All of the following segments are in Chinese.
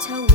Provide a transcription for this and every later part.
跳舞。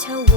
千五